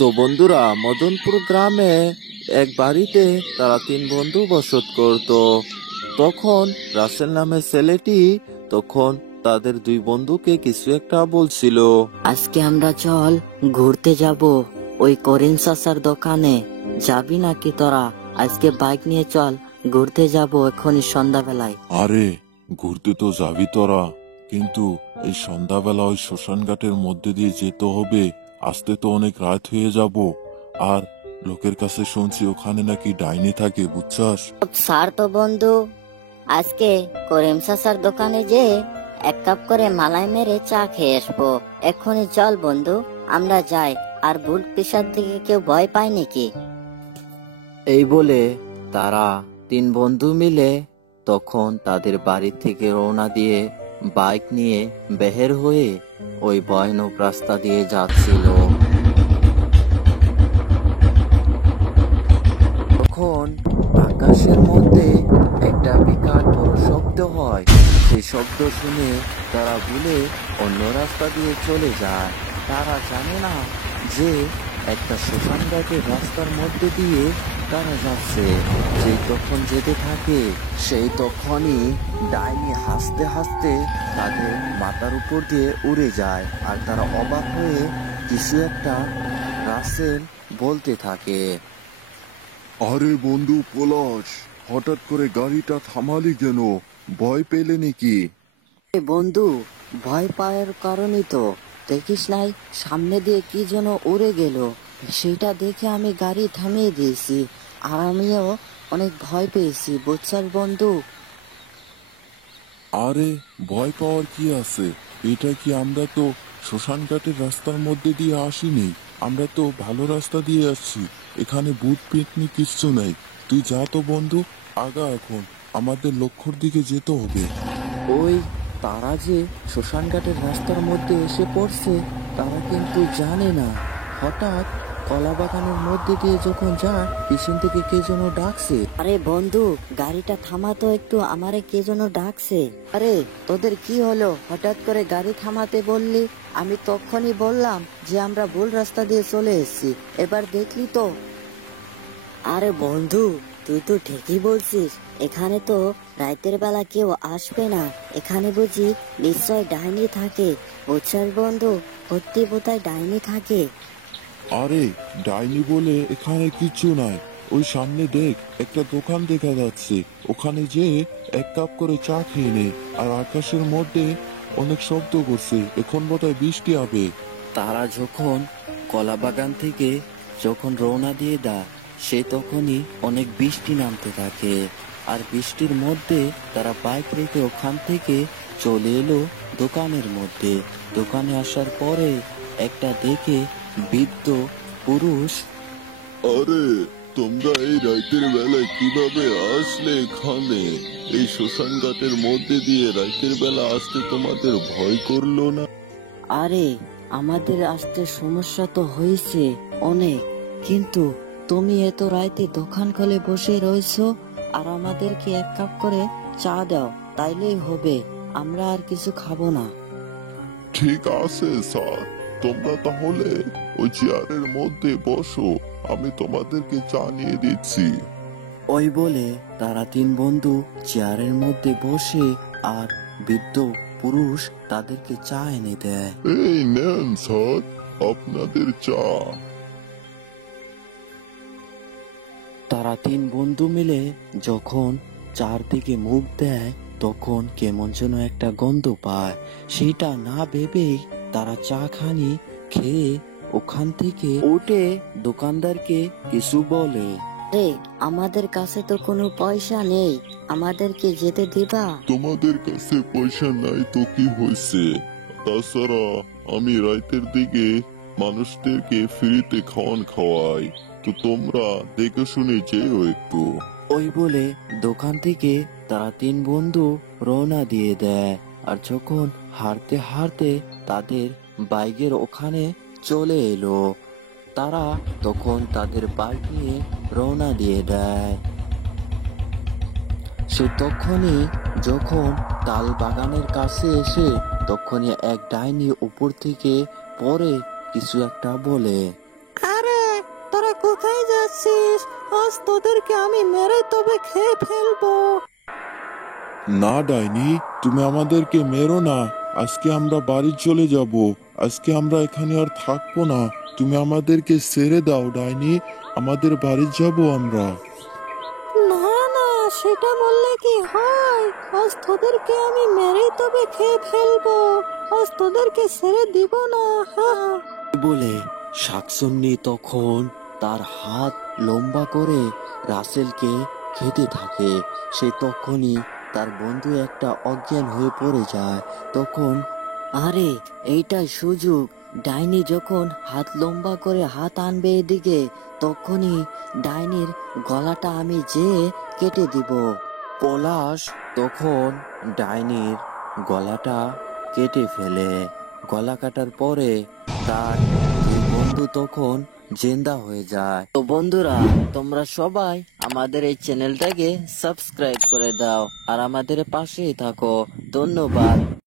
তো বন্ধুরা, মদনপুর গ্রামে এক বাড়িতে তারা তিন বন্ধু বসত করত। তখন রাসেল নামের ছেলেটি তখন তাদের দুই বন্ধুকে কিছু একটা বলছিল। আজকে আমরা চল ঘুরতে যাব ওই করিম চাচার দোকানে। যাবি নাকি তোরা? আজকে বাইক নিয়ে চল, ঘুরতে যাব এখনই সন্ধ্যাবেলায়। আরে, ঘুরতে তো যাবি তোরা, কিন্তু এই সন্ধ্যাবেলা ওই শ্মশান ঘাটের মধ্যে দিয়ে যেতে হবে। আসতে তো অনেক রাত হয়ে যাব। আর লোকের কাছে শুনছি ওখানে নাকি ডাইনি থাকে, বুঝছাস? স্যার তো বন্ধু, আজকে করিম চাচার দোকানে যে এক কাপ করে মালাই মেরে চা খেয়ে আসবো। এখনই চল বন্ধু, আমরা যাই। আর ভূত পিশাচ থেকে কেউ ভয় পায় নাকি? এই বলে তারা তিন বন্ধু মিলে তখন তাদের বাড়ি থেকে রওনা দিয়ে বাইক নিয়ে বের হয়ে ওই ভয়ানক রাস্তা দিয়ে যাচ্ছিল। তখন আকাশের মধ্যে একটা বিকট বড় শব্দ হয়। সেই শব্দ শুনে তারা ভুলে অন্য রাস্তা দিয়ে চলে যায়। তারা জানে না যে একটা শ্মশান ঘাটের রাস্তার মধ্যে দিয়ে তারা যাচ্ছে। যেই তখন যেতে থাকে সেই তখনই ডাইনি হাসতে হাসতে তাদের মাথার উপর দিয়ে উড়ে যায়। আর তারা অবাক হয়ে কিছু একটা রাসেল বলতে থাকে। আরে বন্ধু পলাশ, হঠাৎ করে গাড়িটা থামালি কেন? ভয় পেলে নাকি? এ বন্ধু, ভয় পাওয়ার কারণই তো দেখিস নাই সামনে দিয়ে কি যেন উড়ে গেল। সেটা দেখে আমি গাড়ি থামিয়ে দিয়েছি। আর আমিও অনেক ভয় পেয়েছি, বুঝছাস বন্ধু। আরে, ভয় পাওয়ার কি আছে? এটা কি, আমরা তো শ্মশান ঘাটের রাস্তার মধ্যে দিয়ে আসিনি। আমরা তো ভালো রাস্তা দিয়ে আসছি। এখানে ভূত পিটনি কিচ্ছু নাই। তুই যা তো বন্ধু, আগা এখন। আমাদের লক্ষ্যর দিকে যেতে হবে। ওই তারা যে শ্মশান ঘাটের রাস্তার মধ্যে এসে পড়ছে, তারা কিন্তু জানে না। হঠাৎ কলা বাগানের মধ্যে দিয়ে যখন যায়, পিছন থেকে কে যেন ডাকছে। আরে বন্ধু, গাড়িটা থামাতো একটু, আমারে কে যেন ডাকছে। আরে তোদের কি হলো? হঠাৎ করে গাড়ি থামাতে বললি। আমি তখনই বললাম যে আমরা ভুল রাস্তা দিয়ে চলে এসেছি। এবার দেখলি তো। আরে বন্ধু, তুই তো ঠিকই বলছিস। এখানে তো রাতের বেলা কেউ আসবে না। এখানে বুঝি নিশ্চয় ডাইনি থাকে। বুঝছাস বন্ধু, সত্যি বোধহয় ডাইনি থাকে। আরে, ডাইনি বলে এখানে কিচ্ছু নাই। ওই সামনে দেখ, একটা দোকান দেখা যাচ্ছে। ওখানে যে এক কাপ করে চা খেয়ে নে। আর আকাশের মধ্যে অনেক শব্দ করছে, এখন বোধহয় বৃষ্টি হবে। তারা যখন কলা বাগান থেকে যখন রওনা দিয়ে দেয়, সে তখনই অনেক বৃষ্টি নামতে থাকে। আর বৃষ্টির মধ্যে তারা বাইক রেখে ওখান থেকে চলে এলো দোকানের মধ্যে। দোকানে আসার পরে একটা দেখে বৃদ্ধ পুরুষ। আরে, তোমরা এই রাতের বেলায় কিভাবে আসলে এখানে? এই শ্মশান ঘাটের মধ্যে দিয়ে রাতের বেলা আসতে তোমাদের ভয় করলো না? আরে আমাদের আসতে সমস্যা তো হয়েছে অনেক, কিন্তু তুমি এত রাতে দোকান খুলে বসে রয়েছো আর আমাদেরকে এক কাপ করে চা দাও, তাইলেই হবে। আমরা আর কিছু খাবো না। ঠিক আছে স্যার, তোমরা তাহলে ওই চেয়ারের মধ্যে বসো, আমি তোমাদেরকে চা নিয়ে দিচ্ছি। ওই বলে তারা তিন বন্ধু চেয়ারের মধ্যে বসে আর বৃদ্ধ পুরুষ তাদেরকে চা এনে দেয়। এই নেন স্যার, আপনাদের চা। তারা তিন বন্ধু মিলে যখন চারদিকে মুখ দেয়, তখন কেমন যেন একটা গন্ধ পায়। সেটা না ভেবেই তারা চা খানি খেয়ে ওখান থেকে উঠে দোকানদারকে কিছু বলে। রে, আমাদের কাছে তো কোনো পয়সা নেই, আমাদেরকে যেতে দিবা? তোমাদের কাছে পয়সা নাই তো কি হয়েছে? তাছাড়া আমি রাতের দিকে মানুষদেরকে ফ্রিতে খাওয়ান খাওয়াই, তো তোমরা দেখে শুনে যেও একটু। ওই বলে দোকান থেকে তারা তিন বন্ধু রওনা দিয়ে দেয়। আর যখন হাঁটতে হাঁটতে তাদের বাইকের ওখানে চলে এলো, তারা তখন তাদের বাইক নিয়ে রওনা দিয়ে দেয়। সে তখনই যখন তাল বাগানের কাছে এসে তখনই এক ডাইনি উপর থেকে পরে কিছু একটা বলে। আরে কোথায় যাচ্ছিস? আজ তোদেরকে আমি মেরে তবে খেয়ে ফেলবো। না ডাইনি, তুমি আমাদেরকে মেরো না। আজকে আমরা বাড়ি চলে যাব। আজকে আমরা এখানে আর থাকবো না। তুমি আমাদেরকে ছেড়ে দাও ডাইনি, আমাদের বাড়ি যাব আমরা। না না, সেটা বললে কি হয়? আজ তোদেরকে আমি মেরেই তবে খেয়ে ফেলবো। আজ তোদেরকে ছেড়ে দিব না। হা হা। বলে শাকচুন্নি তখন তার হাত লম্বা করে রাসেলকে খেতে থাকে। সে তখনই তার বন্ধু একটা অজ্ঞান হয়ে পড়ে যায়। তখন আরে এইটাই সুযোগ। ডাইনি যখন হাত লম্বা করে হাত আনবে এদিকে, তখনই ডাইনির গলাটা আমি যেয়ে কেটে দিব। পলাশ তখন ডাইনির গলাটা কেটে ফেলে। গলা কাটার পরে তার দুই বন্ধু তখন জিন্দা হয়ে যায়। তো বন্ধুরা, তোমরা সবাই আমাদের এই চ্যানেলটাকে সাবস্ক্রাইব করে দাও আর আমাদের পাশেই থাকো। ধন্যবাদ।